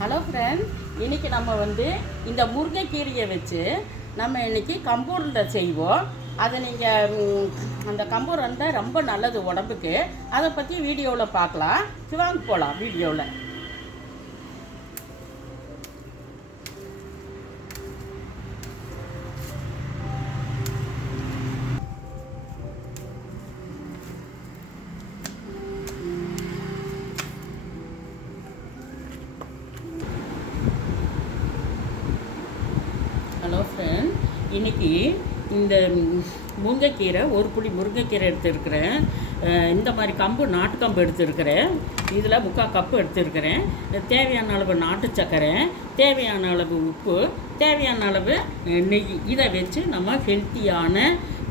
Hello friend இன்றைக்கி நம்ம வந்து இந்த முருங்கைக்கீரையை வச்சு நம்ம இன்றைக்கி கம்பூரண்டை செய்வோம். அதை நீங்கள் அந்த கம்பூரண்டை ரொம்ப நல்லது உடம்புக்கு. அதை பற்றி வீடியோவில் பார்க்கலாம். சிவாங்க போகலாம் வீடியோவில் இன்றைக்கி இந்த முருங்கைக்கீரை ஒரு புளி முருங்கைக்கீரை எடுத்துருக்கிறேன். இந்த மாதிரி கம்பு நாட்டு கம்பு எடுத்துருக்கிறேன். இதில் முக்கால் கப்பு எடுத்துருக்கிறேன். தேவையான அளவு நாட்டு சர்க்கரை தேவையான அளவு உப்பு தேவையான அளவு நெய். இதை வச்சு நம்ம ஹெல்த்தியான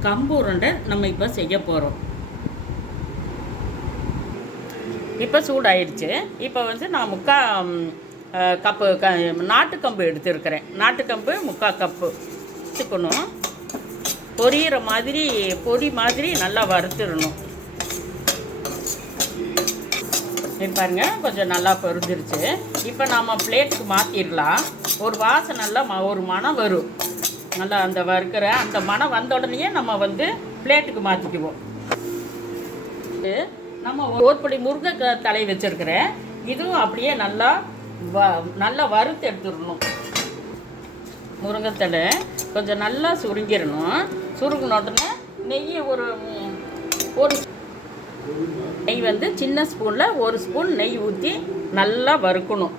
கம்பு உருண்டை நம்ம இப்போ செய்ய போகிறோம் இப்போ சூடாயிடுச்சு இப்போ வந்து நான் முக்கால் கப்பு க நாட்டுக்கம்பு எடுத்துருக்கிறேன். நாட்டுக்கம்பு முக்கால் முக்கா கப்பு. வறுத்துக்கணும். பொரியிற மாதிரி பொரி மாதிரி நல்லா வறுத்துடணும். பாருங்க கொஞ்சம் நல்லா பொருந்துருச்சு இப்போ நாம் பிளேட்டுக்கு மாற்றிடலாம் ஒரு வாசம் நல்லா ம ஒரு மணம் வரும். நல்லா அந்த வறுக்கிற அந்த மணம் வந்த உடனேயே நம்ம வந்து பிளேட்டுக்கு மாற்றிக்குவோம் இது நம்ம ஒரு படி முருங்கை தலை வச்சுருக்கிறேன். இதுவும் அப்படியே நல்லா வ நல்லா வறுத்து எடுத்துடணும். முருங்கைத்தலை கொஞ்சம் நல்லா சுருங்கிடணும். சுருங்கின உடனே நெய் ஒரு ஒரு நெய் வந்து சின்ன ஸ்பூனில் ஒரு ஸ்பூன் நெய் ஊற்றி நல்லா வறுக்கணும்.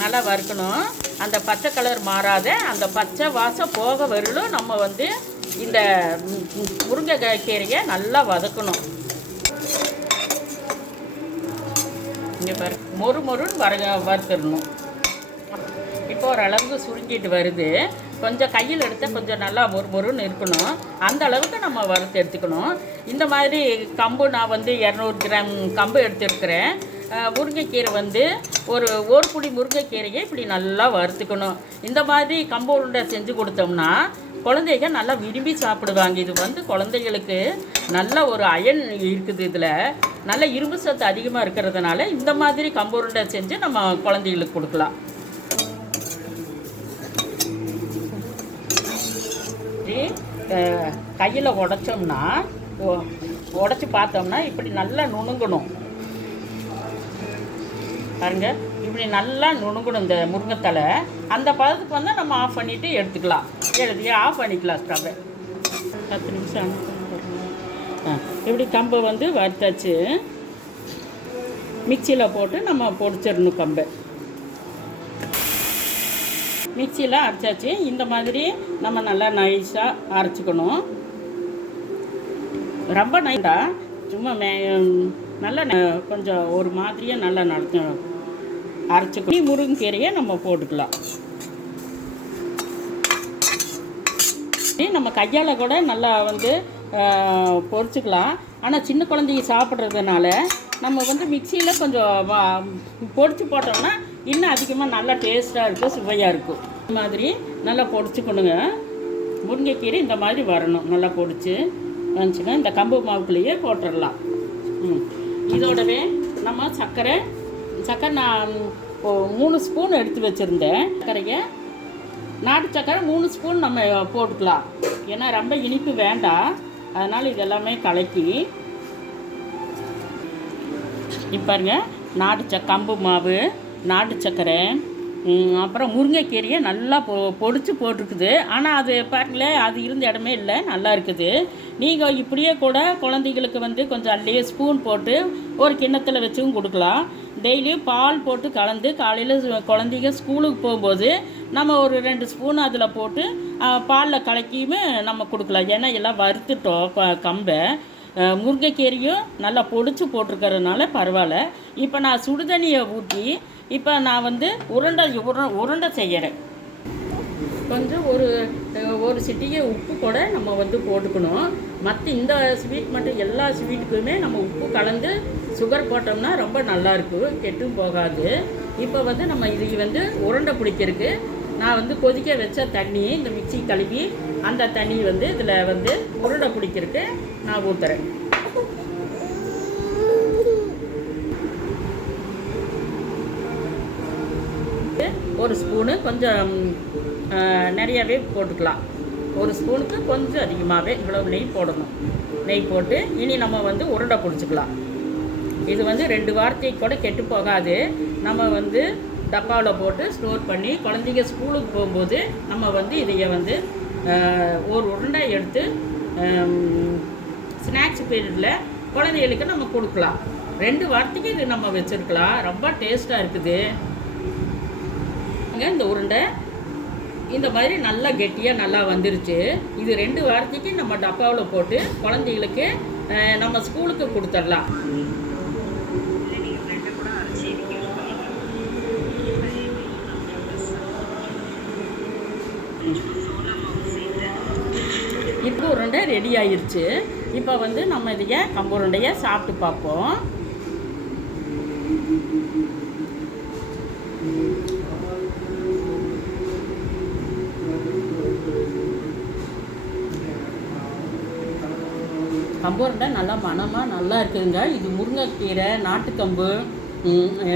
நல்லா வறுக்கணும். அந்த பச்சை கலர் மாறாத அந்த பச்சை வாசம் போக வரலும் நம்ம வந்து இந்த ம், முருங்கை கீரையை நல்லா வதக்கணும். இங்கே வறு மொறு மொறுன்னு வர வறுத்துடணும். இப்போ ஓரளவுக்கு சுருங்கிட்டு வருது. கொஞ்சம் கையில் எடுத்தால் கொஞ்சம் நல்லா மொறு மொறுன்னு இருக்கணும். அந்த அளவுக்கு நம்ம வறுத்து எடுத்துக்கணும். இந்த மாதிரி கம்பு நான் வந்து இரநூறு கிராம் கம்பு எடுத்துருக்கிறேன். முருங்கைக்கீரை வந்து ஒரு ஒரு புடி முருங்கைக்கீரையை இப்படி நல்லா வறுத்துக்கணும். இந்த மாதிரி கம்பு உருண்டை செஞ்சு கொடுத்தோம்னா குழந்தைங்க நல்லா விரும்பி சாப்பிடுவாங்க. இது வந்து குழந்தைகளுக்கு நல்ல ஒரு அயன் இருக்குது இதில். நல்ல இரும்பு சத்து அதிகமாக இருக்கிறதுனால இந்த மாதிரி கம்பு உருண்டை செஞ்சு நம்ம குழந்தைகளுக்கு கொடுக்கலாம். கையில் உடைச்சோம்னா உடச்சி பார்த்தோம்னா இப்படி நல்லா நுணுங்கணும். பாருங்க இப்படி நல்லா நுணுங்கணும் இந்த முருங்கைத்தலை அந்த பதத்துக்கு வந்து நம்ம ஆஃப் பண்ணிவிட்டு எடுத்துக்கலாம். எழுதி ஆஃப் பண்ணிக்கலாம் ஸ்டவ்வை பத்து நிமிஷம் ஆ இப்படி கம்பை வந்து வறுத்தாச்சு. மிக்சியில் போட்டு நம்ம பொடிச்சிடணும் கம்பை. மிக்சியில் அரைச்சாச்சு. இந்த மாதிரி நம்ம நல்லா நைஸாக அரைச்சிக்கணும். ரொம்ப நைட்டா சும்மா மே நல்லா ந- கொஞ்சம் ஒரு மாதிரியாக நல்லா நடத்த அரைச்சிக்கணும். முருங்கீரையை நம்ம போட்டுக்கலாம். நம்ம கையால் கூட நல்லா வந்து பொறிச்சிக்கலாம் ஆனால் சின்ன குழந்தைங்க சாப்பிட்றதுனால நம்ம வந்து மிக்சியில் கொஞ்சம் வா- பொடிச்சு போட்டோம்னா இன்னும் அதிகமாக நல்லா டேஸ்ட்டாக இருக்கும் சுவையாக இருக்கும். மாதிரி நல்லா பொடிச்சுக்கணுங்க முருங்கைக்கீரை இந்த மாதிரி வரணும். நல்லா பொடிச்சு வந்துச்சுங்க இந்த கம்பு மாவுக்குள்ளேயே போட்டுடலாம். ம். இதோடவே நம்ம சர்க்கரை சர்க்கரை நான் மூணு ஸ்பூன் எடுத்து வச்சுருந்தேன். சர்க்கரையை நாட்டு சக்கரை மூணு ஸ்பூன் நம்ம போட்டுக்கலாம். ஏன்னா ரொம்ப இனிப்பு வேண்டாம். அதனால் இதெல்லாமே கலக்கி இப்போ பாருங்க நாட்டு ச கம்பு மாவு நாட்டு சக்கரை அப்புறம் முருங்கைக்கீரையை நல்லா பொ பொடிச்சு போட்டிருக்குது. ஆனால் அது பாருங்களேன் அது இருந்த இடமே இல்லை. நல்லா இருக்குது. நீங்கள் இப்படியே கூட குழந்தைகளுக்கு வந்து கொஞ்சம் அள்ளியே ஸ்பூன் போட்டு ஒரு கிண்ணத்தில் வச்சும் கொடுக்கலாம். டெய்லியும் பால் போட்டு கலந்து காலையில் குழந்தைங்க ஸ்கூலுக்கு போகும்போது நம்ம ஒரு ரெண்டு ஸ்பூன் அதில் போட்டு பாலில் கலக்கியுமே நம்ம கொடுக்கலாம். ஏன்னா எல்லாம் வறுத்துட்டோம் கம்பை. முருங்கைக்கீரையும் நல்லா பொடிச்சு போட்டிருக்கறதுனால பரவாயில்ல. இப்போ நான் சுடுதண்ணியை ஊற்றி இப்போ நான் வந்து உருண்டை உருண்டை உருண்டை செய்கிறேன் கொஞ்சம் ஒரு ஒரு சிட்டிகை உப்பு கூட நம்ம வந்து போட்டுக்கணும். மற்ற இந்த ஸ்வீட் மட்டும் எல்லா ஸ்வீட்டுக்குமே நம்ம உப்பு கலந்து சுகர் போட்டோம்னா ரொம்ப நல்லாயிருக்கும் கெட்டும் போகாது. இப்போ வந்து நம்ம இதுக்கு வந்து உருண்டை பிடிக்கிறதுக்கு நான் வந்து கொதிக்க வச்ச தண்ணி இந்த மிக்ஸி கழுவி அந்த தண்ணி வந்து இதில் வந்து உருண்டை பிடிக்கிறதுக்கு நான் ஊற்றுறேன் ஒரு ஸ்பூனு கொஞ்சம் நிறையாவே நிறையவே போட்டுக்கலாம். ஒரு ஸ்பூனுக்கு கொஞ்சம் அதிகமாகவே இவ்வளவு நெய் போடணும். நெய் போட்டு இனி நம்ம வந்து உருண்டை பிடிச்சிக்கலாம். இது வந்து ரெண்டு வாரத்தைக்கு கூட கெட்டு போகாது. நம்ம வந்து டப்பாவில் போட்டு ஸ்டோர் பண்ணி குழந்தைங்க ஸ்கூலுக்கு போகும்போது நம்ம வந்து இதைய வந்து ஒரு உருண்டை எடுத்து ஸ்நாக்ஸ் பீரியடில் குழந்தைகளுக்கு நம்ம கொடுக்கலாம். ரெண்டு வாரத்துக்கு இது நம்ம வச்சுருக்கலாம். ரொம்ப டேஸ்ட்டாக இருக்குது. பாருங்க, இந்த உருண்டை. இந்த மாதிரி நல்லா கெட்டியாக நல்லா வந்துருச்சு. இது ரெண்டு வாரத்துக்கு நம்ம டப்பாவில் போட்டு குழந்தைகளுக்கு நம்ம ஸ்கூலுக்கு கொடுத்துடலாம். இப்போ உருண்டை ரெடி ஆயிடுச்சு இப்போ வந்து நம்ம இதைய கம்பு உருண்டையை சாப்பிட்டு பார்ப்போம். கம்பு உருண்டை நல்லா மனமாக நல்லா இருக்குதுங்க. இது முருங்கைக்கீரை நாட்டுக்கம்பு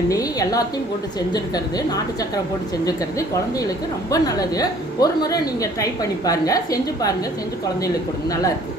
நெய் எல்லாத்தையும் போட்டு செஞ்சுருக்கிறது. நாட்டு சக்கரை போட்டு செஞ்சுக்கிறது குழந்தைகளுக்கு ரொம்ப நல்லது. ஒரு முறை நீங்கள் ட்ரை பண்ணி பாருங்கள் செஞ்சு பாருங்கள் செஞ்சு குழந்தைகளுக்கு கொடுங்க. நல்லாயிருக்கு